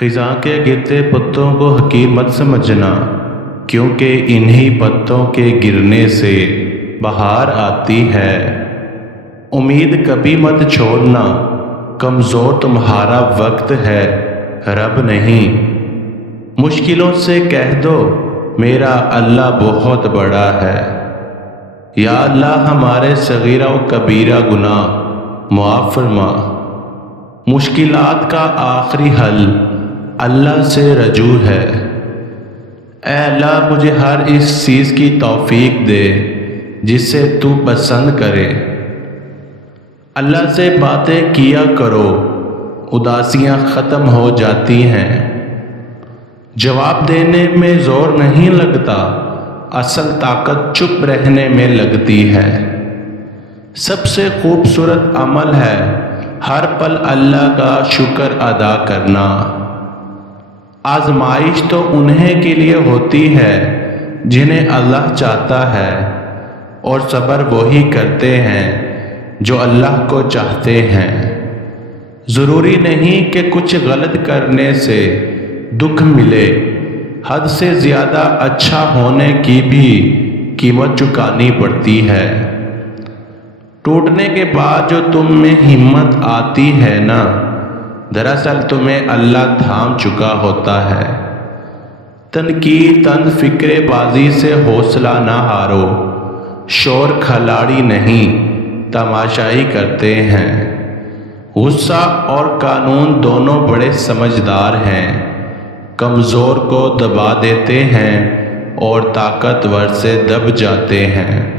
خزاں کے گرتے پتوں کو حقیر مت سمجھنا، کیونکہ انہی پتوں کے گرنے سے بہار آتی ہے۔ امید کبھی مت چھوڑنا، کمزور تمہارا وقت ہے، رب نہیں۔ مشکلوں سے کہہ دو میرا اللہ بہت بڑا ہے۔ یا اللہ ہمارے صغیرہ و کبیرہ گناہ معاف فرما۔ مشکلات کا آخری حل اللہ سے رجوع ہے۔ اے اللہ مجھے ہر اس چیز کی توفیق دے جسے تو پسند کرے۔ اللہ سے باتیں کیا کرو، اداسیاں ختم ہو جاتی ہیں۔ جواب دینے میں زور نہیں لگتا، اصل طاقت چپ رہنے میں لگتی ہے۔ سب سے خوبصورت عمل ہے ہر پل اللہ کا شکر ادا کرنا۔ آزمائش تو انہیں کے لیے ہوتی ہے جنہیں اللہ چاہتا ہے، اور صبر وہی کرتے ہیں جو اللہ کو چاہتے ہیں۔ ضروری نہیں کہ کچھ غلط کرنے سے دکھ ملے، حد سے زیادہ اچھا ہونے کی بھی قیمت چکانی پڑتی ہے۔ ٹوٹنے کے بعد جو تم میں ہمت آتی ہے نا، دراصل تمہیں اللہ تھام چکا ہوتا ہے۔ تنقید تند فکر بازی سے حوصلہ نہ ہارو، شور کھلاڑی نہیں تماشائی کرتے ہیں۔ غصہ اور قانون دونوں بڑے سمجھدار ہیں، کمزور کو دبا دیتے ہیں اور طاقتور سے دب جاتے ہیں۔